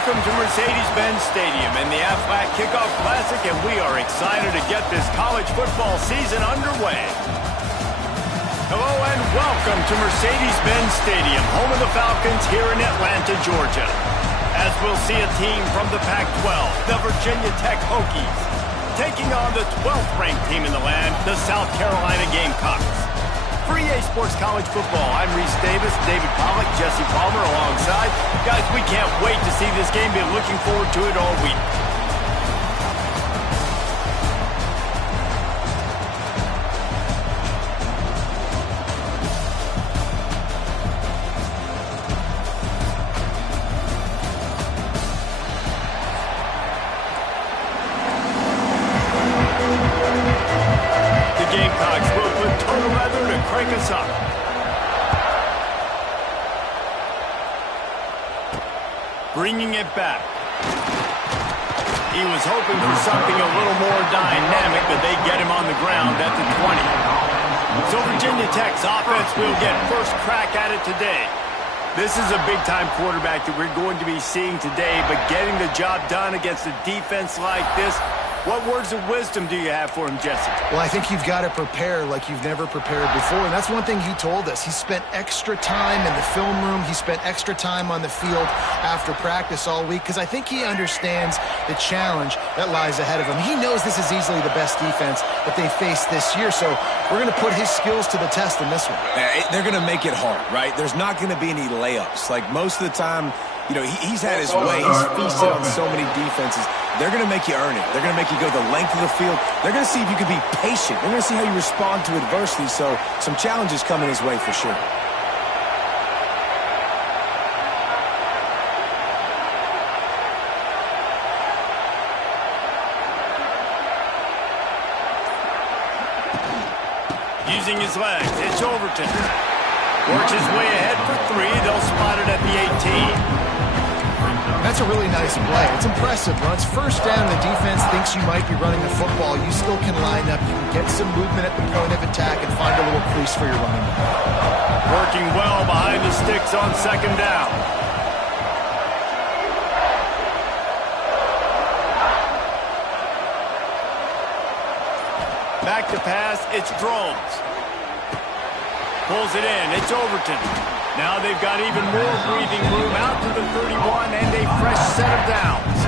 Welcome to Mercedes-Benz Stadium and the Aflac Kickoff Classic, and we are excited to get this college football season underway. Hello and welcome to Mercedes-Benz Stadium, home of the Falcons here in Atlanta, Georgia. As we'll see a team from the Pac-12, the Virginia Tech Hokies, taking on the 12th ranked team in the land, the South Carolina Gamecocks. For EA Sports College Football, I'm Reese Davis, David Pollack, Jesse Palmer alongside. Guys, we can't wait to see this game. Been looking forward to it all week. Gamecocks will put total weather to crank us up. Bringing it back. He was hoping for something a little more dynamic, but they get him on the ground at the 20. So Virginia Tech's offense will get first crack at it today. This is a big-time quarterback that we're going to be seeing today, but getting the job done against a defense like this, what words of wisdom do you have for him, Jesse? Well, I think you've got to prepare like you've never prepared before, and that's one thing he told us. He spent extra time in the film room. He spent extra time on the field after practice all week because I think he understands the challenge that lies ahead of him. He knows this is easily the best defense that they face this year, so we're going to put his skills to the test in this one. They're going to make it hard, right? There's not going to be any layups. Like most of the time, you know, he's had his way. He's feasted on so many defenses. They're going to make you earn it. They're going to make you go the length of the field. They're going to see if you can be patient. They're going to see how you respond to adversity. So some challenges coming his way for sure. Using his legs, it's Overton. Works his way ahead for three. They'll spot it at the 18. That's a really nice play. It's impressive. When it's first down, the defense thinks you might be running the football. You still can line up. You can get some movement at the point of attack and find a little crease for your running back. Working well behind the sticks on second down. Back to pass, it's Drones. Pulls it in, it's Overton. Now they've got even more breathing room out to the 31 and a fresh set of downs.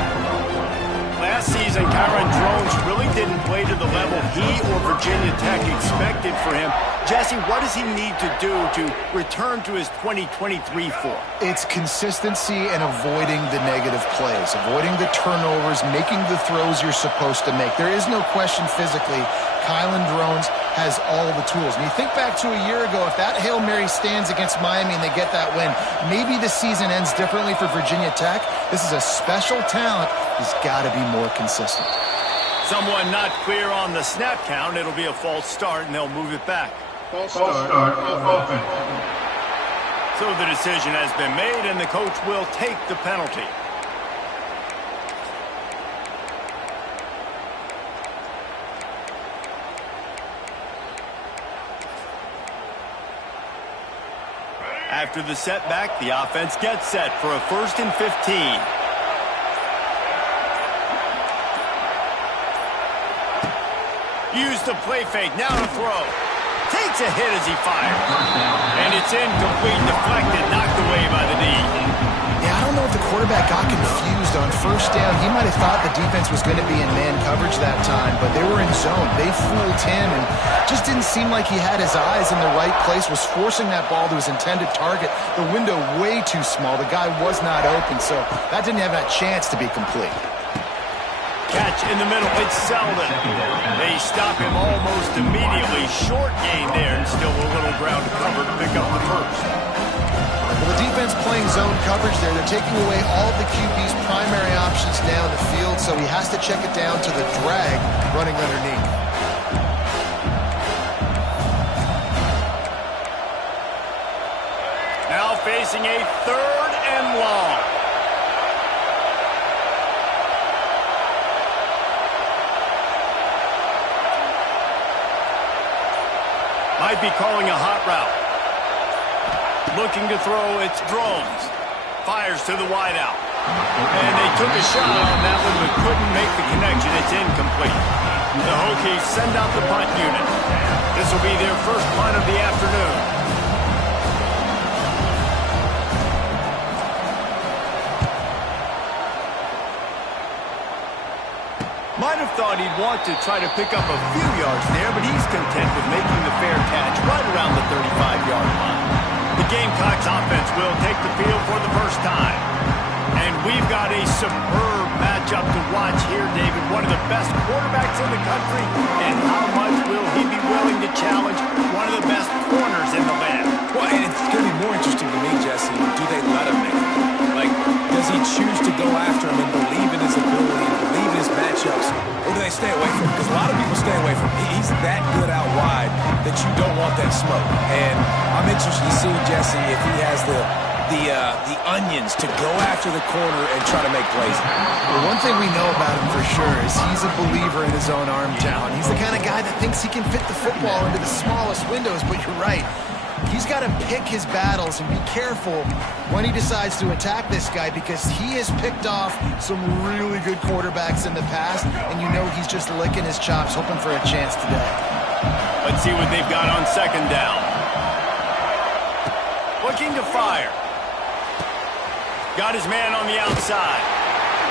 Last season, Kyron Drones really didn't play to the level he or Virginia Tech expected for him. Jesse, what does he need to do to return to his 2023 form? It's consistency and avoiding the negative plays, avoiding the turnovers, making the throws you're supposed to make. There is no question physically, Kyron Drones has all the tools. And you think back to a year ago, if that Hail Mary stands against Miami and they get that win, maybe the season ends differently for Virginia Tech. This is a special talent. He's got to be more consistent. Someone not clear on the snap count. It'll be a false start, and they'll move it back. False start, offense. So the decision has been made, and the coach will take the penalty. After the setback, the offense gets set for a 1st and 15. Use the play fake, now to throw. Takes a hit as he fires. And it's incomplete, deflected, knocked away by the knee. Yeah, I don't know if the quarterback got confused on first down. He might have thought the defense was going to be in man coverage that time, but they were in zone. They fooled him and just didn't seem like he had his eyes in the right place, was forcing that ball to his intended target. The window way too small. The guy was not open, so that didn't have that chance to be complete. Catch in the middle, it's Selden. They stop him almost immediately. Short gain there, and still a little ground to cover to pick up the first. Well, the defense playing zone coverage there. They're taking away all of the QB's primary options down the field, so he has to check it down to the drag running underneath. Now facing a 3rd and long. Might be calling a hot route. Looking to throw, it's Drones. Fires to the wideout. And they took a shot on that one, but couldn't make the connection. It's incomplete. The Hokies send out the punt unit. This will be their first punt of the afternoon. Might have thought he'd want to try to pick up a few yards there, but he's content with making the fair catch right around the 35-yard line. The Gamecocks offense will take the field for the first time. And we've got a superb matchup to watch here, David. One of the best quarterbacks in the country. And how much will he be willing to challenge one of the best corners in the land? Well, and it's going to be more interesting to me, Jesse. Do they let him make it? Like, does he choose to go after him and believe in his ability and believe in his matchups? Or do they stay away from him? Because a lot of people stay away from him. He's that good out wide that you don't want that smoke. And I'm interested to see, Jesse, if he has the onions to go after the corner and try to make plays. Well, one thing we know about him for sure is he's a believer in his own arm talent. He's the kind of guy that thinks he can fit the football into the smallest windows, but you're right. He's got to pick his battles and be careful when he decides to attack this guy, because he has picked off some really good quarterbacks in the past, and you know he's just licking his chops, hoping for a chance today. Let's see what they've got on second down. Looking to fire. Got his man on the outside.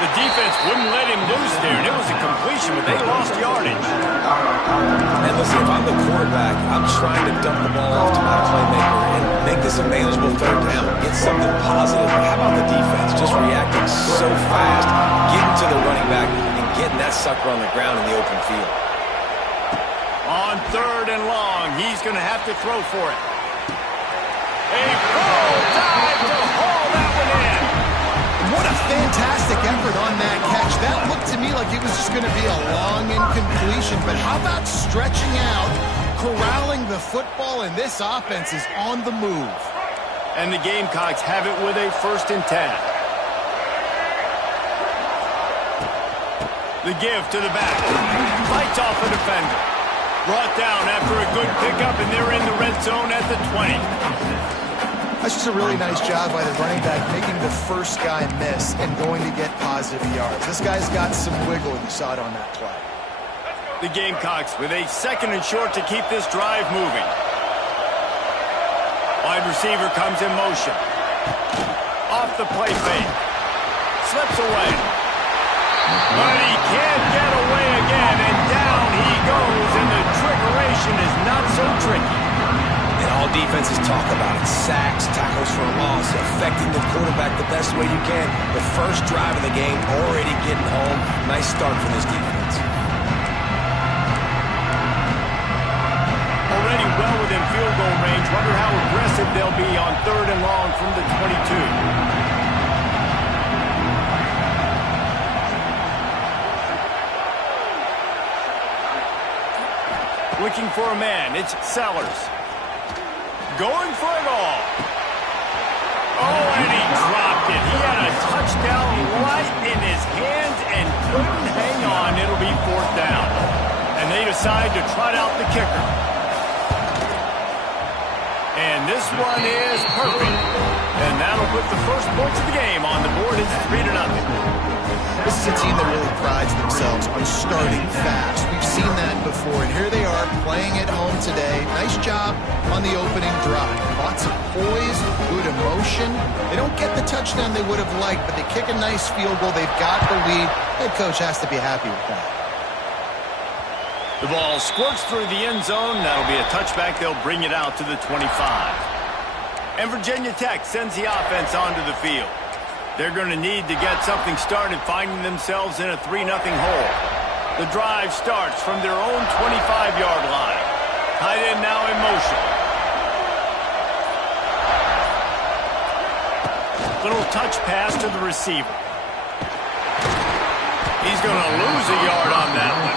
The defense wouldn't let him loose there, and it was a completion, but they lost yardage. And listen, if I'm the quarterback, I'm trying to dump the ball off to my playmaker and make this a manageable third down, get something positive. But how about the defense just reacting so fast, getting to the running back, and getting that sucker on the ground in the open field? On third and long, he's going to have to throw for it. A full dive to haul that one in. What a fantastic effort on that catch. That looked to me like it was just going to be a long incompletion, but how about stretching out, corralling the football, and this offense is on the move. And the Gamecocks have it with a 1st and 10. The give to the back. Fights off a defender. Brought down after a good pickup, and they're in the red zone at the 20. That's just a really nice job by the running back, making the first guy miss and going to get positive yards. This guy's got some wiggle, you saw it on that play. The Gamecocks with a 2nd and short to keep this drive moving. Wide receiver comes in motion. Off the play fake. Slips away. But he can't get away again, and down he goes, and the trickeration is not so tricky. And all defenses talk about it. Sacks, tackles for a loss, affecting the quarterback the best way you can. The first drive of the game, already getting home. Nice start for this defense. Already well within field goal range. Wonder how aggressive they'll be on 3rd and long from the 22. Looking for a man. It's Sellers. Going for it all. Oh, and he dropped it. He had a touchdown right in his hands and couldn't hang on. It'll be 4th down. And they decide to trot out the kicker. And this one is perfect. And that'll put the first points of the game on the board. It's 3-0. This is a team that really prides themselves on starting fast. We've seen that before, and here they are playing at home today. Nice job on the opening drive. Lots of poise, good emotion. They don't get the touchdown they would have liked, but they kick a nice field goal. They've got the lead. Head coach has to be happy with that. The ball squirts through the end zone. That'll be a touchback. They'll bring it out to the 25. And Virginia Tech sends the offense onto the field. They're going to need to get something started, finding themselves in a 3-0 hole. The drive starts from their own 25-yard line. Tight end now in motion. Little touch pass to the receiver. He's going to lose a yard on that one.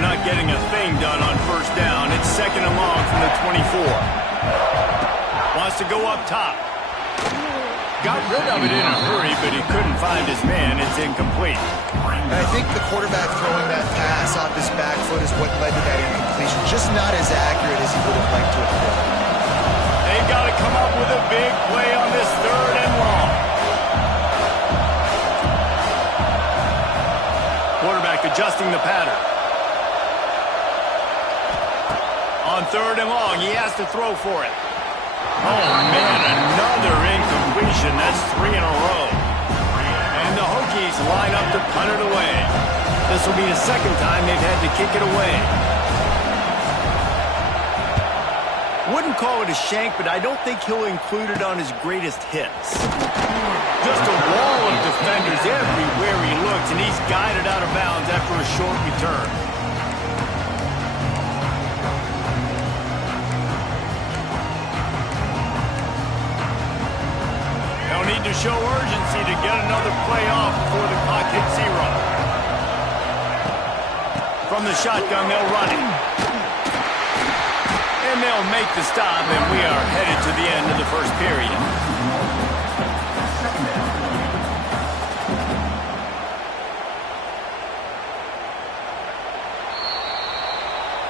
Not getting a thing done on 1st down. It's 2nd and long from the 24. Wants to go up top. Got rid of it in a hurry, but he couldn't find his man. It's incomplete. And I think the quarterback throwing that pass off his back foot is what led to that incompletion. Just not as accurate as he would have liked to have been. They've got to come up with a big play on this 3rd and long. Quarterback adjusting the pattern. On 3rd and long, he has to throw for it. Oh, man, another incompletion. That's 3 in a row. And the Hokies line up to punt it away. This will be the 2nd time they've had to kick it away. Wouldn't call it a shank, but I don't think he'll include it on his greatest hits. Just a wall of defenders everywhere he looks, and he's guided out of bounds after a short return. They'll need to show urgency to get another play off before the clock hits 0. From the shotgun, they'll run it. And they'll make the stop, and we are headed to the end of the 1st period.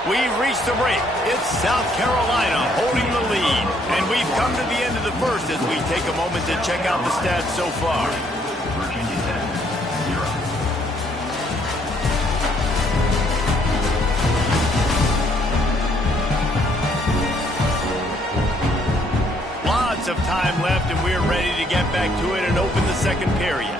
We've reached the break. It's South Carolina holding the lead. And we've come to the end of the 1st as we take a moment to check out the stats so far. Lots of time left, and we're ready to get back to it and open the 2nd period.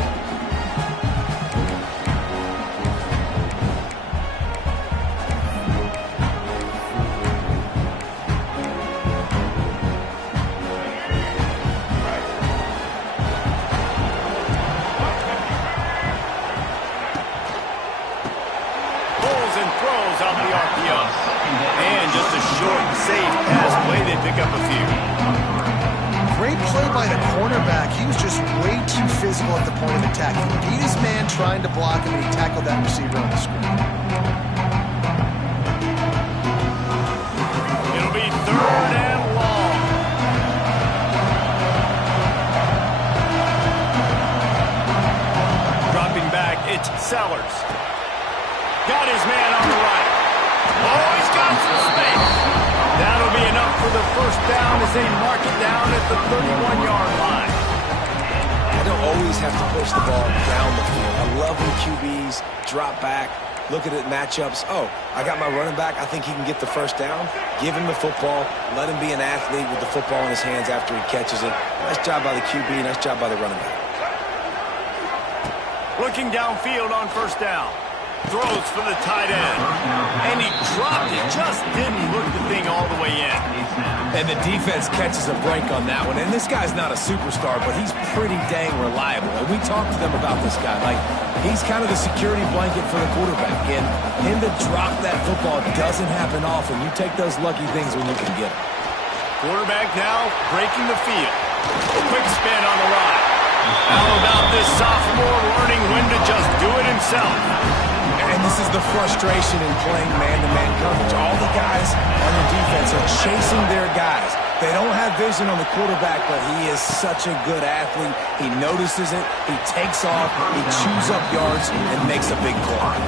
Pulls and throws off the RPO. And just a short, safe pass play. They pick up a few. Great play by the cornerback. He was just way too physical at the point of attack. He beat his man trying to block him, and he tackled that receiver on the screen. It'll be 3rd and long. Dropping back, it's Sellers. Got his man on the right. Oh, he's got some space. That'll be enough for the 1st down as they mark it down at the 31-yard line. I don't always have to push the ball down the field. I love when QBs drop back, look at it matchups. Oh, I got my running back. I think he can get the 1st down. Give him the football. Let him be an athlete with the football in his hands after he catches it. Nice job by the QB. Nice job by the running back. Looking downfield on 1st down. Throws for the tight end. And he dropped it. Just didn't hook the thing all the way in. And the defense catches a break on that one. And this guy's not a superstar, but he's pretty dang reliable. And we talked to them about this guy. Like, he's kind of the security blanket for the quarterback. And him to drop that football doesn't happen often. You take those lucky things when you can get them. Quarterback now breaking the field. Quick spin on the ride. How about this sophomore learning when to just do it himself? And this is the frustration in playing man-to-man coverage. All the guys on the defense are chasing their guys. They don't have vision on the quarterback, but he is such a good athlete. He notices it, he takes off, he chews up yards, and makes a big play.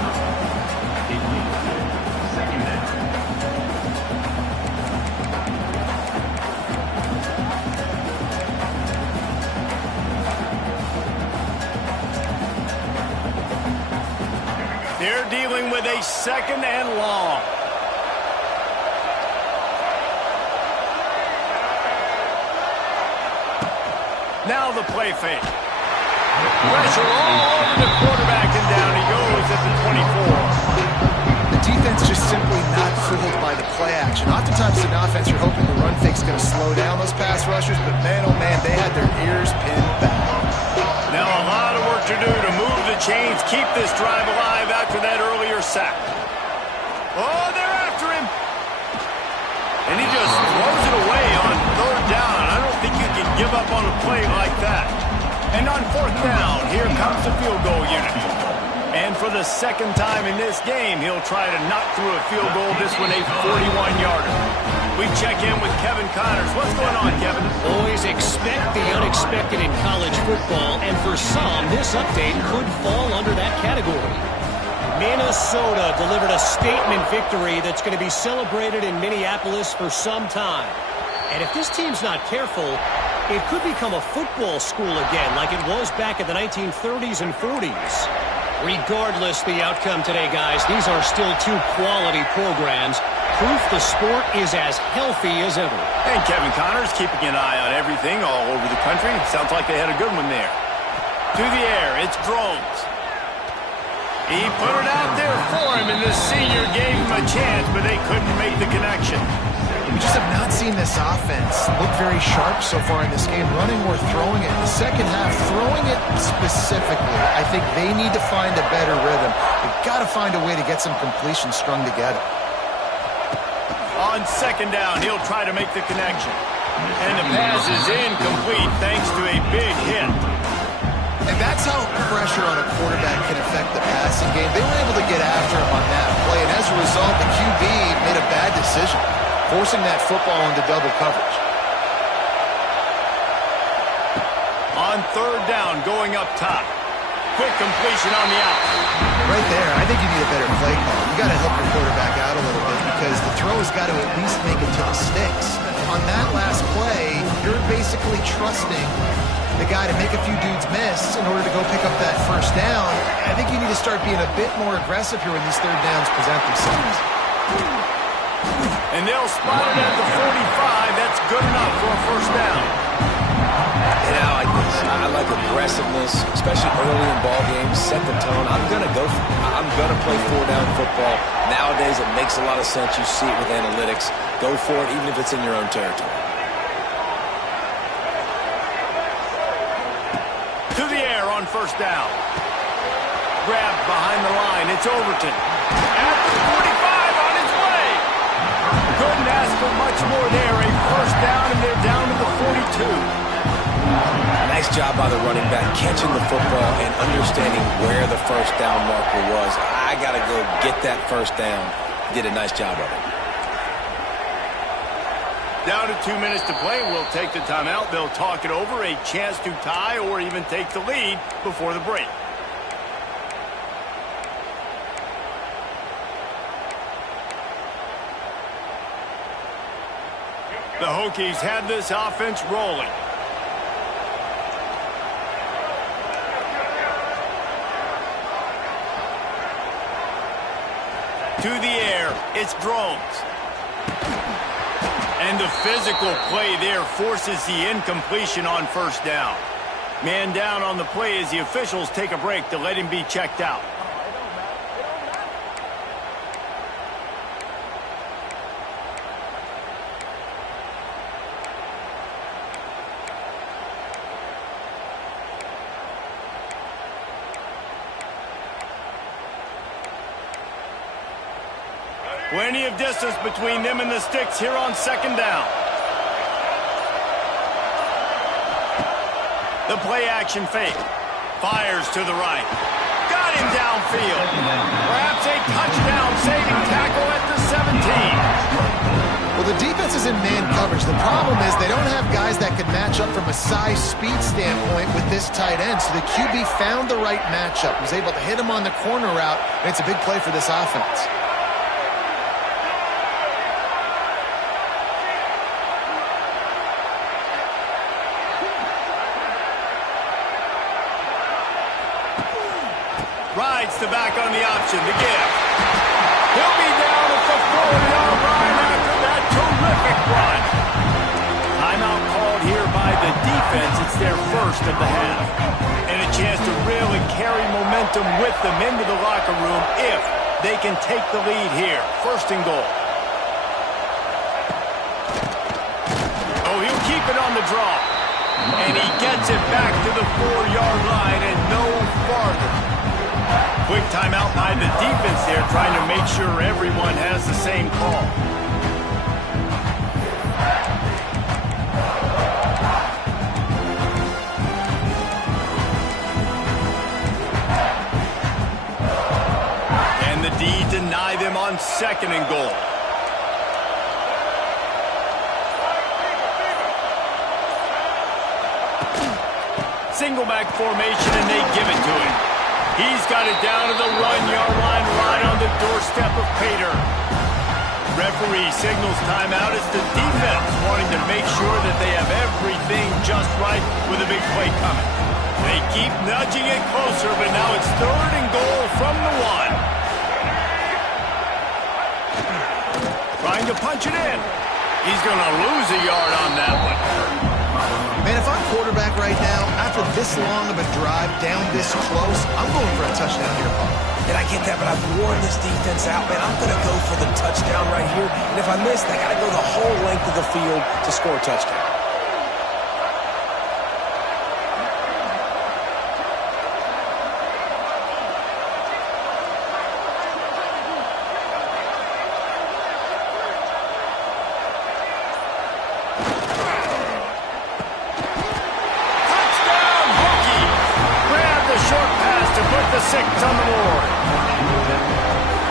They're dealing with a 2nd and long. Now the play fake. Pressure all over the quarterback, and down he goes at the 24. The defense just simply not fooled by the play action. Oftentimes in offense, you're hoping the run fake's going to slow down those pass rushers, but man, oh man, they had their ears pinned back. Now a lot of work to do to move the chains, keep this drive alive after that earlier sack. Oh, they're after him. And he just throws it away on 3rd down. I don't think you can give up on a play like that. And on 4th down, here comes the field goal unit. And for the 2nd time in this game, he'll try to knock through a field goal, this one a 41-yarder. We check in with Kevin Connors. What's going on, Kevin? Always expect the unexpected in college football, and for some, this update could fall under that category. Minnesota delivered a statement victory that's going to be celebrated in Minneapolis for some time. And if this team's not careful, it could become a football school again like it was back in the 1930s and 40s. Regardless the outcome today, guys, these are still two quality programs. Proof the sport is as healthy as ever. And Kevin Connors keeping an eye on everything all over the country. Sounds like they had a good one there. To the air, it's Drones. He put it out there for him, and the senior gave him a chance, but they couldn't make the connection. We just have not seen this offense look very sharp so far in this game, running or throwing it. The second half, throwing it specifically, I think they need to find a better rhythm. They've got to find a way to get some completions strung together. On second down, he'll try to make the connection. And the pass is incomplete thanks to a big hit. And that's how pressure on a quarterback can affect the passing game. They were able to get after him on that play, and as a result, the QB made a bad decision, forcing that football into double coverage. On third down, going up top. Quick completion on the out. Right there, I think you need a better play call. You got to help your quarterback out a little bit because the throw has got to at least make it to the sticks. On that last play, you're basically trusting the guy to make a few dudes miss in order to go pick up that first down. I think you need to start being a bit more aggressive here when these third downs present themselves. And they'll spot it at the 45. That's good enough for a first down. And I like this. I like aggressiveness, especially early in ball games. Set the tone. I'm going to go for it. I'm going to play four-down football. Nowadays, it makes a lot of sense. You see it with analytics. Go for it, even if it's in your own territory. To the air on first down. Grabbed behind the line. It's Overton. At the 45 on its way. Couldn't ask for much more there. A first down, and they're down to the 42. Nice job by the running back, catching the football and understanding where the first down marker was. I got to go get that first down. He did a nice job of it. Down to 2 minutes to play. We'll take the timeout. They'll talk it over. A chance to tie or even take the lead before the break. The Hokies have this offense rolling. To the air, it's Drones. And the physical play there forces the incompletion on first down. Man down on the play as the officials take a break to let him be checked out. Plenty of distance between them and the sticks here on second down. The play action fake. Fires to the right. Got him downfield. Perhaps a touchdown saving tackle at the 17. Well, the defense is in man coverage. The problem is they don't have guys that can match up from a size speed standpoint with this tight end. So the QB found the right matchup. Was able to hit him on the corner route, and it's a big play for this offense. Rides the back on the option, the give. He'll be down at the 4-yard line after that terrific run. Timeout called here by the defense. It's their first of the half. And a chance to really carry momentum with them into the locker room if they can take the lead here. First and goal. Oh, he'll keep it on the draw. And he gets it back to the 4-yard line and no farther. Quick timeout by the defense there, trying to make sure everyone has the same call. And the D deny them on second and goal. Single back formation, and they give it to him. He's got it down to the 1-yard line right on the doorstep of Pater. Referee signals timeout. It's the defense wanting to make sure that they have everything just right with a big play coming. They keep nudging it closer, but now it's 3rd and goal from the 1. Trying to punch it in. He's going to lose a yard on that one. Man, if I'm quarterback right now, after this long of a drive down this close, I'm going for a touchdown here, Paul. And I get that, but I've worn this defense out, man. I'm going to go for the touchdown right here. And if I miss, they got to go the whole length of the field to score a touchdown.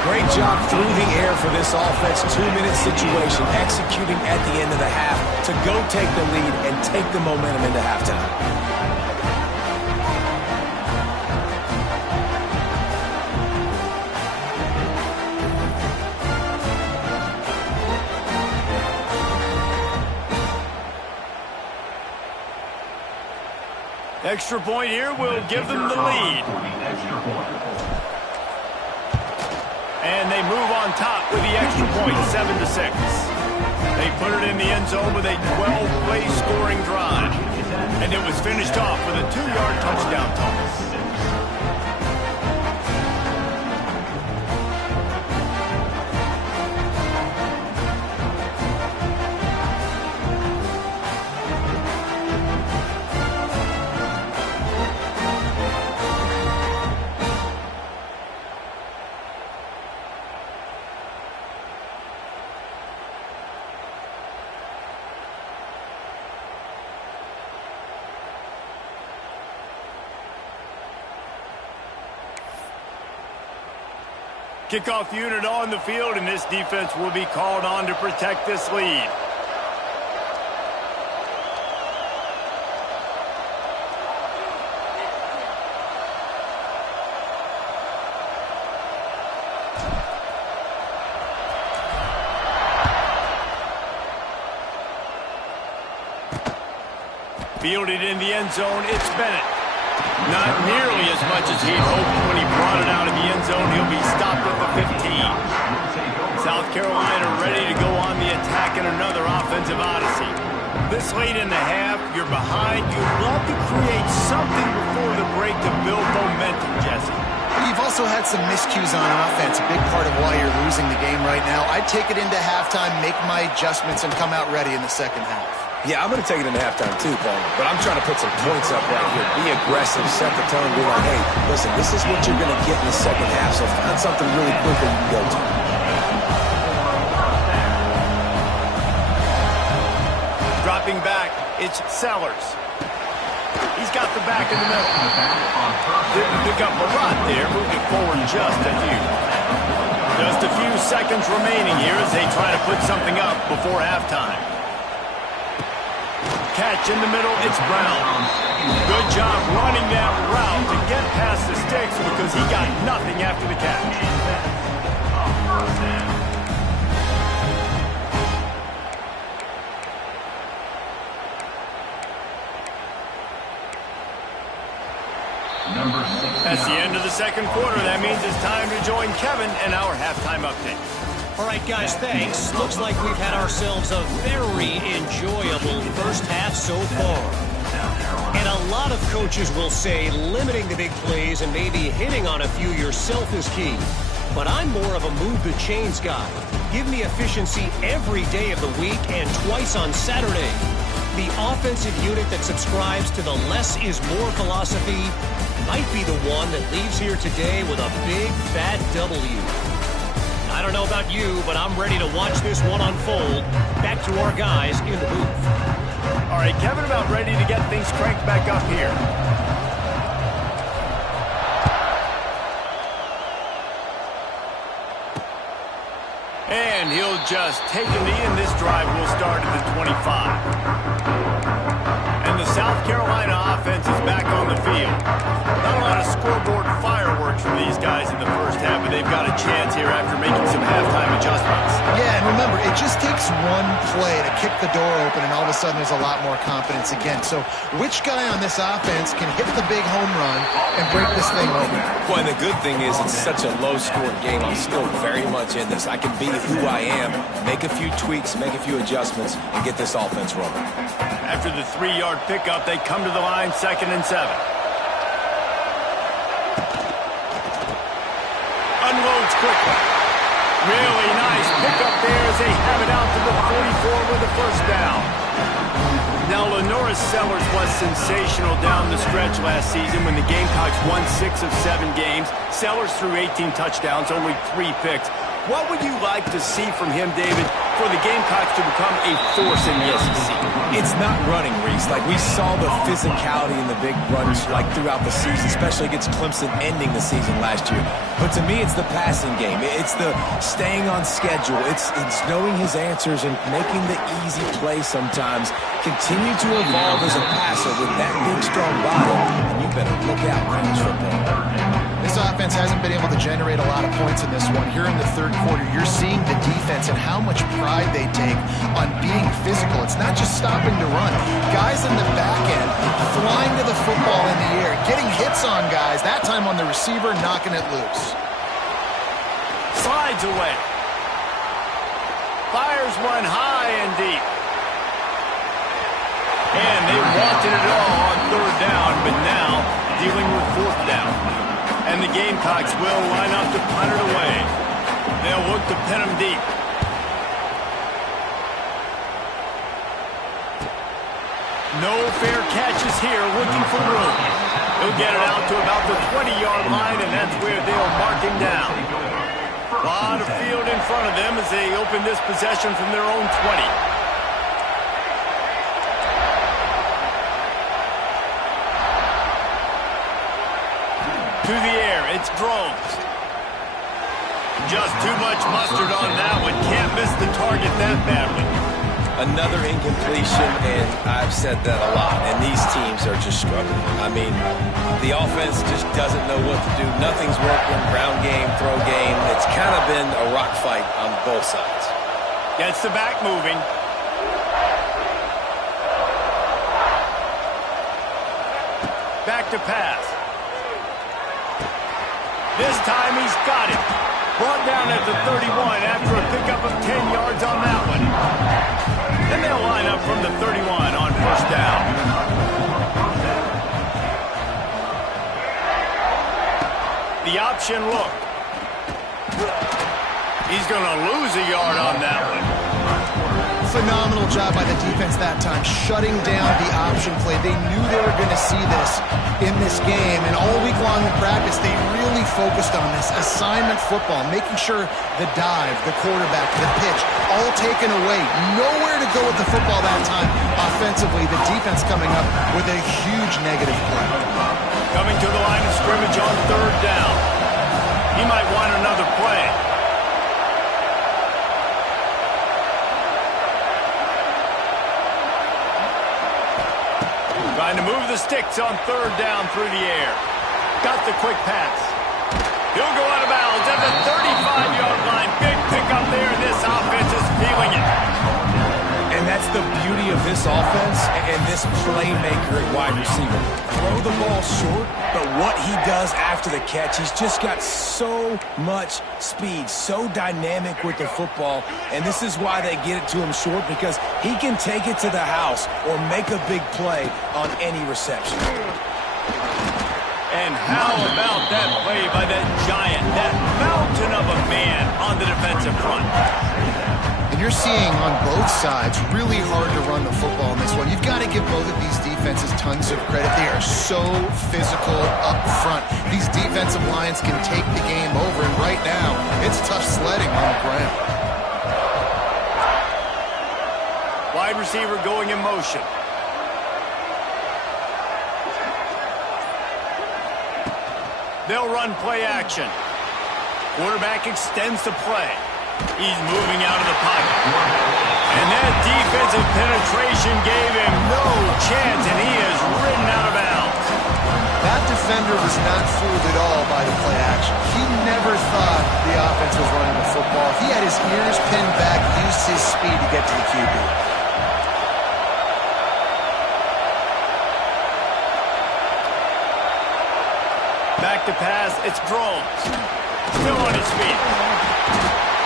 Great job through the air for this offense. 2-minute situation, executing at the end of the half to go take the lead and take the momentum into halftime. Extra point here will give them the lead. And they move on top with the extra point, 7-6. They put it in the end zone with a 12-play scoring drive. And it was finished off with a 2-yard touchdown toss. Kickoff unit on the field, and this defense will be called on to protect this lead. Fielded in the end zone, it's Bennett. Not nearly as much as he'd hoped when he brought it out of the end zone. He'll be stopped at the 15. South Carolina ready to go on the attack in another offensive odyssey. This late in the half, you're behind. You'd love to create something before the break to build momentum, Jesse. You've also had some miscues on offense, a big part of why you're losing the game right now. I'd take it into halftime, make my adjustments, and come out ready in the second half. Yeah, I'm going to take it into halftime too, Paul. But I'm trying to put some points up right here. Be aggressive, set the tone, be like, hey, listen, this is what you're going to get in the second half, so find something really quick that you can go to. Dropping back, it's Sellers. He's got the back in the middle. Didn't pick up a lot there, moving forward just a few. Just a few seconds remaining here as they try to put something up before halftime. Catch in the middle, it's Brown. Good job running that route to get past the sticks because he got nothing after the catch. That's the end of the second quarter. That means it's time to join Kevin and our halftime update. All right, guys, thanks. Looks like we've had ourselves a very enjoyable first half so far. And a lot of coaches will say limiting the big plays and maybe hitting on a few yourself is key. But I'm more of a move the chains guy. Give me efficiency every day of the week and twice on Saturday. The offensive unit that subscribes to the less is more philosophy might be the one that leaves here today with a big fat W. I don't know about you, but I'm ready to watch this one unfold. Back to our guys in the booth. All right, Kevin, about ready to get things cranked back up here. And he'll just take a knee, and this drive will start at the 25. And the South Carolina offense offense is back on the field. Not a lot of scoreboard fireworks from these guys in the first half, but they've got a chance here after making some halftime adjustments. Yeah, and remember, it just takes one play to kick the door open, and all of a sudden there's a lot more confidence again. So which guy on this offense can hit the big home run and break this thing open? Well, and the good thing is it's such a low-scoring game. I'm still very much in this. I can be who I am, make a few tweaks, make a few adjustments, and get this offense rolling. After the 3-yard pickup, they come to the line, 2nd and 7. Unloads quickly. Really nice pickup there as they have it out to the 44 with a first down. Now, Lenoris Sellers was sensational down the stretch last season when the Gamecocks won 6 of 7 games. Sellers threw 18 touchdowns, only 3 picks. What would you like to see from him, David, for the Gamecocks to become a force in the SEC? It's not running, Reese. Like, we saw the physicality in the big runs, like, throughout the season, especially against Clemson ending the season last year. But to me, it's the passing game. It's the staying on schedule. It's knowing his answers and making the easy play sometimes. Continue to evolve as a passer with that big, strong body, and you better look out in college football. This offense hasn't been able to generate a lot of points in this one. Here in the third quarter, you're seeing the defense and how much pride they take on being physical. It's not just stopping to run. Guys in the back end flying to the football in the air, getting hits on guys, that time on the receiver, knocking it loose. Slides away. Fires one high and deep. And they wanted it all on 3rd down, but now dealing with 4th down. And the Gamecocks will line up to punt it away. They'll look to pin them deep. No fair catches here, looking for room. He'll get it out to about the 20-yard line, and that's where they'll mark him down. A lot of field in front of them as they open this possession from their own 20. To the air, it's Drones. Just too much mustard on that one. Can't miss the target that badly. Another incompletion, and I've said that a lot, and these teams are just struggling. I mean, the offense just doesn't know what to do. Nothing's working. Ground game, throw game. It's kind of been a rock fight on both sides. Gets the back moving. Back to pass. This time he's got it. Brought down at the 31 after a pickup of 10 yards on that one. Then they'll line up from the 31 on 1st down. The option look. He's going to lose a yard on that one. Phenomenal job by the defense that time, shutting down the option play. They knew they were going to see this in this game, and all week long in practice, they really focused on this assignment football, making sure the dive, the quarterback, the pitch, all taken away. Nowhere to go with the football that time offensively. The defense coming up with a huge negative play. Coming to the line of scrimmage on 3rd down. He might want another play. Trying to move the sticks on 3rd down through the air. Got the quick pass. He'll go out of bounds at the 35-yard line. Big pickup there, and this offense is feeling it. And that's the beauty of this offense and this playmaker at wide receiver. Throw the ball short, but what he does after the catch, he's just got so much speed, so dynamic with the football, and this is why they get it to him short, because he can take it to the house or make a big play on any reception. And how about that play by that giant, that mountain of a man on the defensive front? And you're seeing on both sides really hard to run the football in this one. You've got to give both of these defenses tons of credit. They are so physical up front. These defensive lines can take the game over, and right now, it's tough sledding on the ground. Wide receiver going in motion. They'll run play action. Quarterback extends the play. He's moving out of the pocket. And that defensive penetration gave him no chance, and he is ridden out of bounds. defender was not fooled at all by the play action. He never thought the offense was running the football. He had his ears pinned back, used his speed to get to the QB. Back to pass, it's Drones. Still on his feet.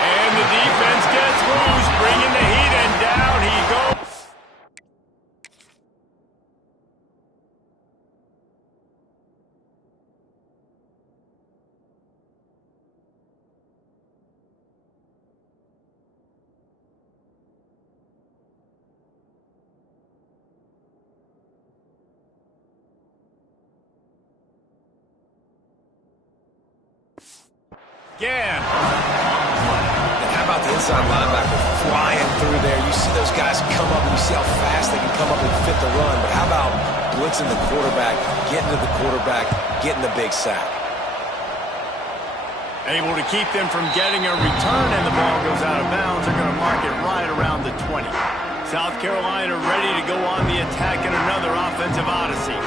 And the defense gets loose, bringing the heat, and down he goes. Again. And how about the inside linebacker flying through there? You see those guys come up, and you see how fast they can come up and fit the run. But how about blitzing the quarterback, getting to the quarterback, getting the big sack? Able to keep them from getting a return, and the ball goes out of bounds. They're going to mark it right around the 20. South Carolina ready to go on the attack in another offensive odyssey.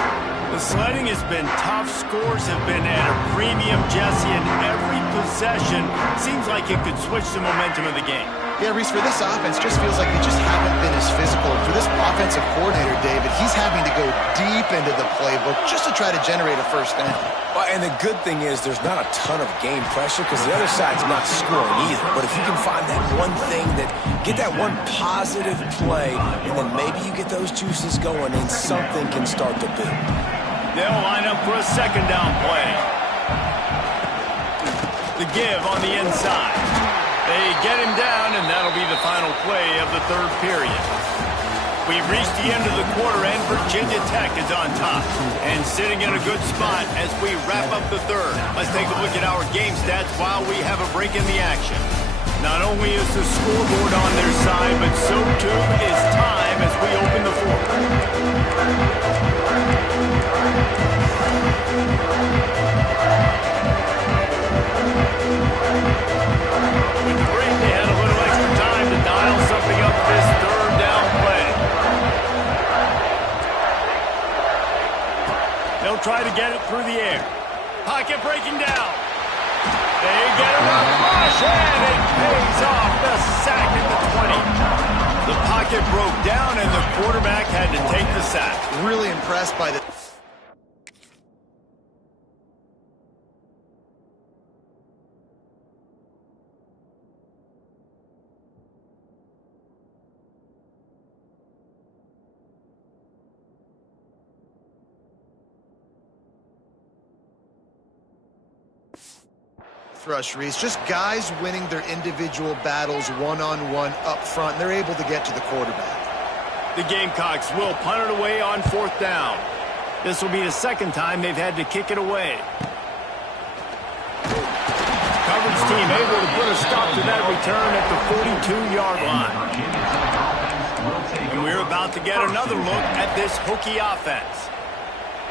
The sledding has been tough. Scores have been at a premium, Jesse, and every possession seems like it could switch the momentum of the game. Yeah, Reese, for this offense, just feels like they just haven't been as physical. For this offensive coordinator, David, he's having to go deep into the playbook just to try to generate a first down. Well, and the good thing is there's not a ton of game pressure because the other side's not scoring either. But if you can find that one thing, get that one positive play, and then maybe you get those juices going and something can start to build. They'll line up for a second down play. The give on the inside. They get him down, and that'll be the final play of the third period. We've reached the end of the quarter, and Virginia Tech is on top and sitting in a good spot as we wrap up the third. Let's take a look at our game stats while we have a break in the action. Not only is the scoreboard on their side, but so too is time as we open the fourth. With the break, they had a little extra time to dial something up this third down play. They'll try to get it through the air. Pocket breaking down. They get it up, rush, and it pays off the sack at the 20. The pocket broke down, and the quarterback had to take the sack. Really impressed by the... Rush, Reese. Just guys winning their individual battles one-on-one up front. They're able to get to the quarterback. The Gamecocks will punt it away on fourth down. This will be the second time they've had to kick it away. Coverage team able to put a stop to that return at the 42-yard line. And we're about to get another look at this Hokie offense.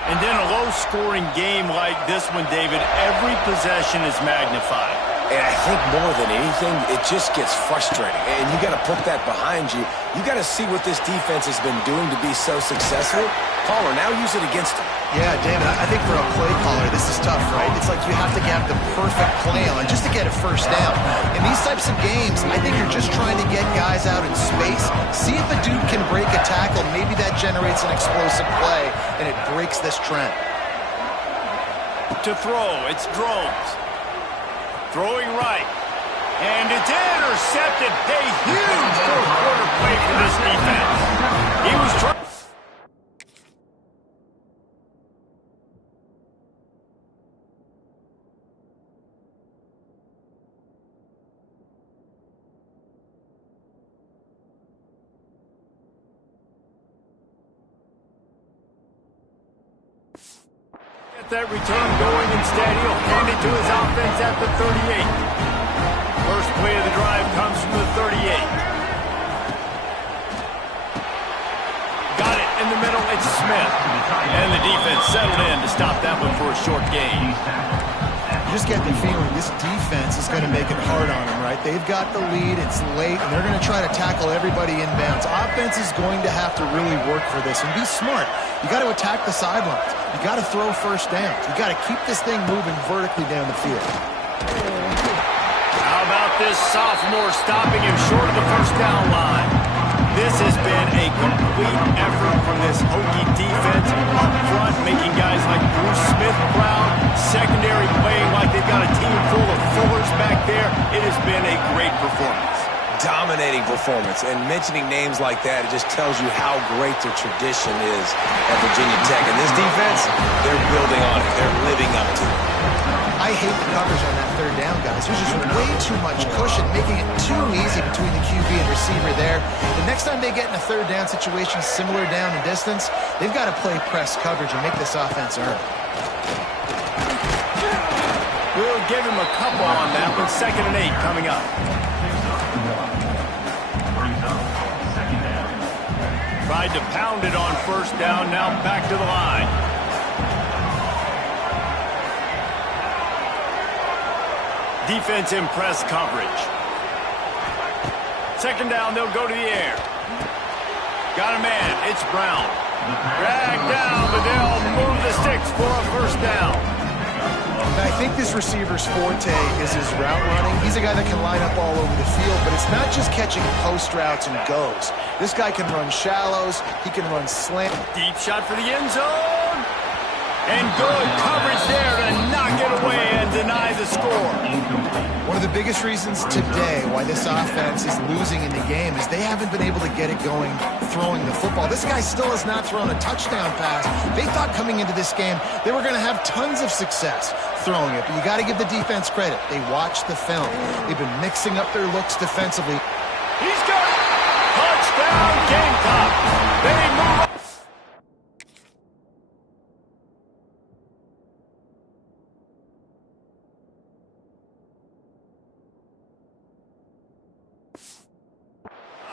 And in a low-scoring game like this one, David, every possession is magnified. And I think more than anything, it just gets frustrating. And you got to put that behind you. You got to see what this defense has been doing to be so successful. Caller, now use it against them. Yeah, David, I think for a play caller, this is tough, right? It's like you have to have the perfect play on just to get a first down. In these types of games, I think you're just trying to get guys out in space, see if a dude can break a tackle. Maybe that generates an explosive play, and it breaks this trend. To throw, it's Drones. Throwing right. And it's intercepted. A huge fourth-quarter play for this defense. He was trying. That return going instead. He'll hand it to his offense at the 38. First play of the drive comes from the 38. Got it in the middle. It's Smith. And the defense settled in to stop that one for a short gain. just get the feeling this defense is going to make it hard on them, right? They've got the lead, it's late, and they're going to try to tackle everybody inbounds. Offense is going to have to really work for this and be smart. You got to attack the sidelines. You got to throw first downs. You got to keep this thing moving vertically down the field. How about this sophomore stopping him short of the first down line? This has been a complete effort from this Hokie defense up front, making guys like Bruce Smith proud, secondary playing like they've got a team full of fullers back there. It has been a great performance. Dominating performance, and mentioning names like that, it just tells you how great their tradition is at Virginia Tech. And this defense, they're building on it. They're living up to it. I hate the coverage on that third down, guys. There's just way too much cushion, making it too easy between the QB and receiver there. The next time they get in a third down situation, similar down and distance, they've got to play press coverage and make this offense earn. We'll give him a couple on that one. 2nd and 8 coming up. Tried to pound it on first down, now back to the line. Defense in press coverage. 2nd down, they'll go to the air. Got a man, it's Brown. Dragged down, but they'll move the sticks for a first down. I think this receiver's forte is his route running. He's a guy that can line up all over the field, but it's not just catching post routes and goes. This guy can run shallows. He can run slant. Deep shot for the end zone. And good coverage there to knock it away and deny the score. One of the biggest reasons today why this offense is losing in the game is they haven't been able to get it going throwing the football. This guy still has not thrown a touchdown pass. They thought coming into this game they were going to have tons of success throwing it, but you got to give the defense credit. They watched the film. They've been mixing up their looks defensively. He's got it! Touchdown, Gamecock! They move up.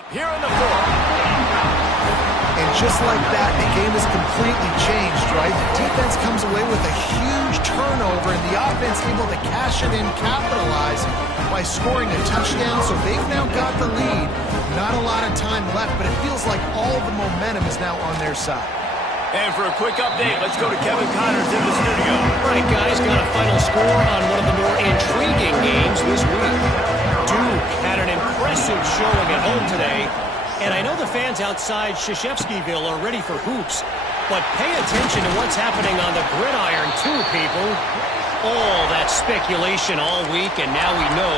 Here in the 4th. And just like that, the game is completely changed, right? The defense comes away with a huge turnover, and the offense able to cash it in, capitalize by scoring a touchdown. So they've now got the lead. Not a lot of time left, but it feels like all the momentum is now on their side. And for a quick update, let's go to Kevin Connors in the studio. All right, guys, got a final score on one of the more intriguing games this week. Duke had an impressive showing at home today, and I know the fans outside Krzyzewskiville are ready for hoops, but pay attention to what's happening on the gridiron too, people. All that speculation all week, and now we know.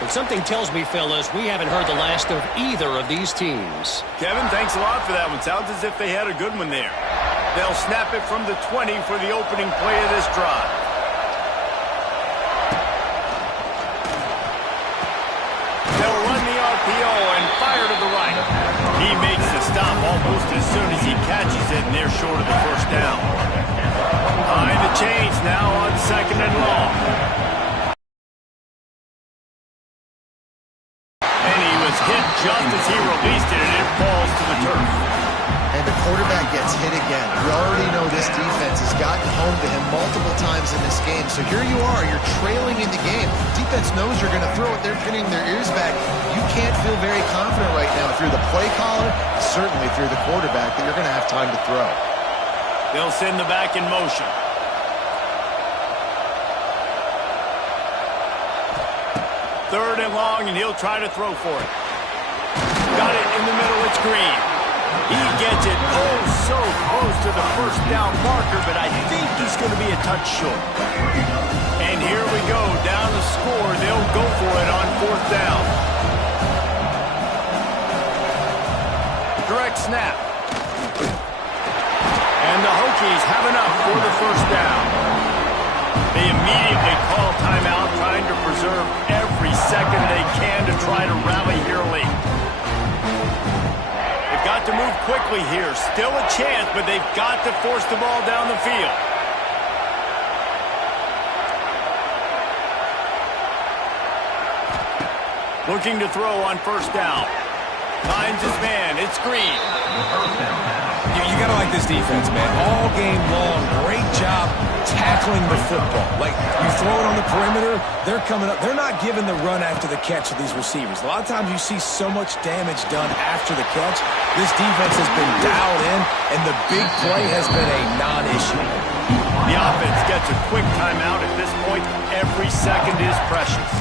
But something tells me, fellas, we haven't heard the last of either of these teams. Kevin, thanks a lot for that one. Sounds as if they had a good one there. They'll snap it from the 20 for the opening play of this drive. They'll run the RPO and fire to the right. He makes the stop almost as soon as he catches it, and they're short of the first down. Behind the chains now on 2nd and long. And he was hit just as he released it, and it falls to the turf. And the quarterback gets hit again. We already know this defense has gotten home to him multiple times in this game. So here you are, you're trailing in the game. Defense knows you're going to throw it. They're pinning their ears back. You can't feel very confident right now if you're the play caller, certainly if you're the quarterback, that you're going to have time to throw. They'll send the back in motion. Third and long, and he'll try to throw for it. Got it in the middle, it's Green. He gets it oh so close to the first down marker, but I think he's going to be a touch short. And here we go, down the score. They'll go for it on 4th down. Direct snap. And the Hokies have enough for the first down. They immediately call timeout, trying to preserve every second they can to try to rally here late. They've got to move quickly here. Still a chance, but they've got to force the ball down the field. Looking to throw on first down. Finds his man. It's Green. You got to like this defense, man. All game long, great job tackling the football. Like, you throw it on the perimeter, they're coming up. They're not giving the run after the catch to these receivers. A lot of times you see so much damage done after the catch. This defense has been dialed in, and the big play has been a non-issue. The offense gets a quick timeout at this point. Every second is precious.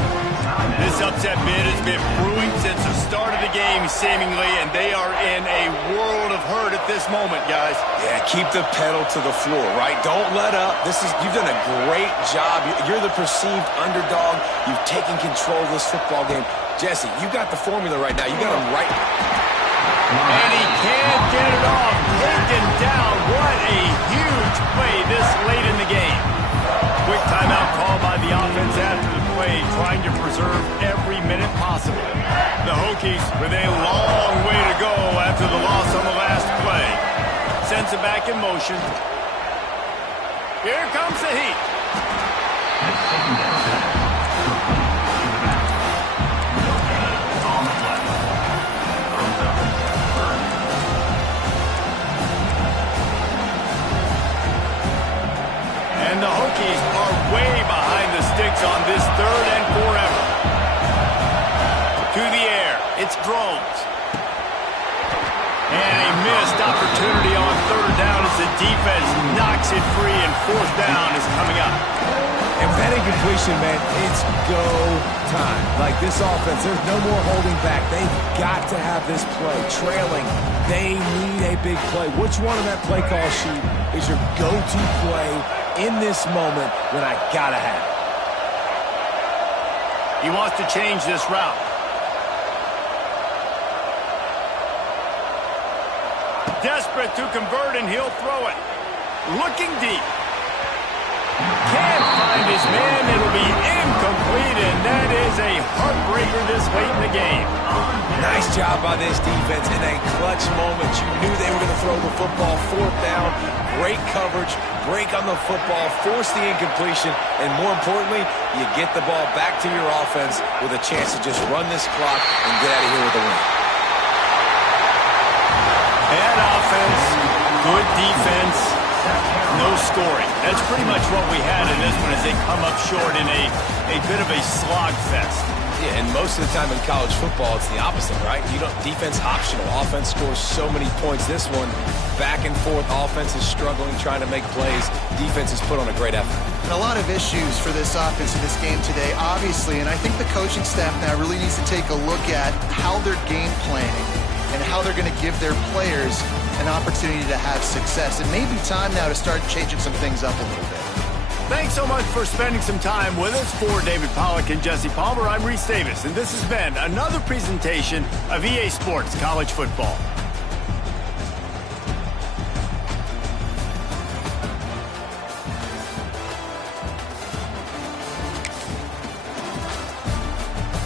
This upset bid has been brewing since the start of the game, seemingly, and they are in a world of hurt at this moment, guys. Yeah, keep the pedal to the floor, right? Don't let up. You've done a great job. You're the perceived underdog. You've taken control of this football game. Jesse, you got the formula right now. You got them right. And he can't get it off. Taken down. What a huge play this late in the game. Quick timeout call by the offense after the play, trying to preserve every minute possible. The Hokies with a long way to go after the loss on the last play. Sends it back in motion. Here comes the heat. And the Hokies are way behind the sticks on this third and forever. To the air, it's Drones. And a missed opportunity on third down as the defense knocks it free, and fourth down is coming up. And that incompletion, man, it's go time. Like this offense, there's no more holding back. They've got to have this play. Trailing, they need a big play. Which one on that play call sheet is your go-to play in this moment when I gotta have it? He wants to change this route. Desperate to convert, and he'll throw it. Looking deep. Can't find his man. It'll be incomplete, and that is a heartbreaker this late in the game. Nice job by this defense in a clutch moment. You knew they were going to throw the football. Fourth down, great coverage, break on the football, force the incompletion, and more importantly, you get the ball back to your offense with a chance to just run this clock and get out of here with a win. Bad offense, good defense, no scoring. That's pretty much what we had in this one as they come up short in a bit of a slogfest. Yeah, and most of the time in college football, it's the opposite, right? Defense optional. Offense scores so many points. This one, back and forth. Offense is struggling, trying to make plays. Defense has put on a great effort. And a lot of issues for this offense in this game today, obviously, and I think the coaching staff now really needs to take a look at how they're game planning and how they're going to give their players an opportunity to have success. It may be time now to start changing some things up a little bit. Thanks so much for spending some time with us. For David Pollack and Jesse Palmer, I'm Reese Davis, and this has been another presentation of EA Sports College Football.